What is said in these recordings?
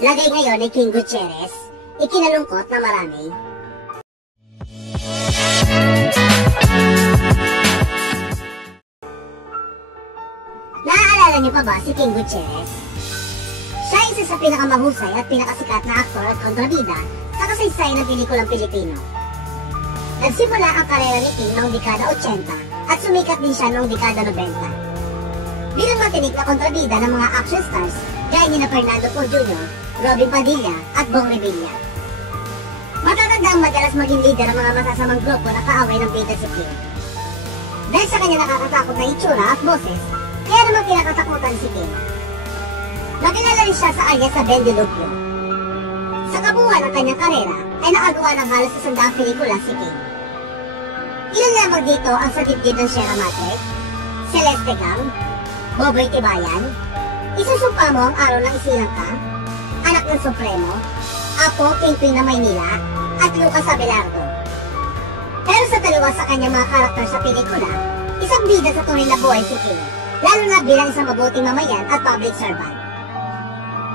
Lagay ngayon ni King Gutierrez, ikinalungkot na marami. Naaalala niyo pa ba si King Gutierrez? Siya ay isa sa pinakamahusay at pinakasikat na aktor at kontrabida sa kasaysayan ng pelikulang Pilipino. Nagsimula ang karera ni King noong dekada 80 at sumikat din siya noong dekada 90. Bilang matinik na kontrabida ng mga action stars gaya ni Fernando Poe Jr., Robin Padilla at Bong Revilla. Matatanda ang madalas maging leader ng mga masasamang grupo na kaaway ng bida si King. Dahil sa kanya nakakatakot na itsura at boses, kaya naman kinakatakutan si King. Nakilala rin siya sa alias sa Ben Dilupio. Sa kabuuan ng kanyang karera ay nakagawa ng halos 100 pelikula si King. Ilan lamang dito ang Sa Dibdib ng Sierra Madre, Celeste Gang, Boboy Tibayan, Isusumpa Mo ang Araw ng Isilang Ka, Anak ng Supremo, Apo, Kingpin na Maynila, at Lucas Abelardo. Pero sa dalawa sa kanyang mga karakter sa pelikula, isang bida sa tunay na buhay si King, lalo na bilang isang mabuting mamayan at public servant.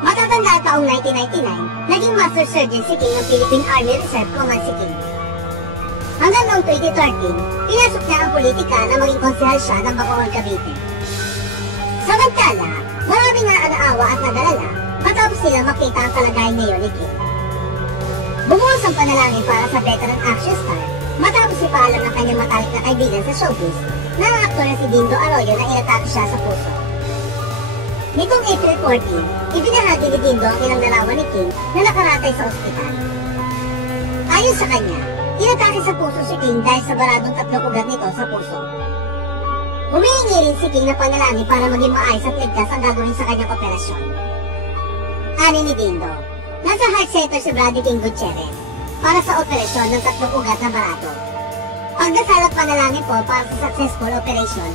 Matatanda taong 1999, naging Master Sergeant si King ng Philippine Army Reserve Command si King. Hanggang noong 2013, pinasok niya ang politika na maging konsehal siya ng Bacoor, Cavite. Samantala, marami nga ang naawa at nagalala matapos sila makita ang kalagayan ngayon ni King. Bumuhos ang panalangin para sa veteran action star matapos ipaalam ng kanyang matalik na kaibigan sa showbiz na ang aktor na si Dindo Arroyo na inatake siya sa puso. Nitong April 14, ibinahagi ni Dindo ang ilang larawan ni King na nakaratay sa ospital. Ayon sa kanya, inatake sa puso si King dahil sa baradong 3 ugat nito sa puso. Humihingi rin si King na panalangin para maging maayos at ligtas ang gagawin sa kanyang operasyon. Ani ni Dindo, nasa heart center si Brady King Gutierrez para sa operasyon ng 3 ugat na barado. Pagdasal at panalangin po para sa successful operation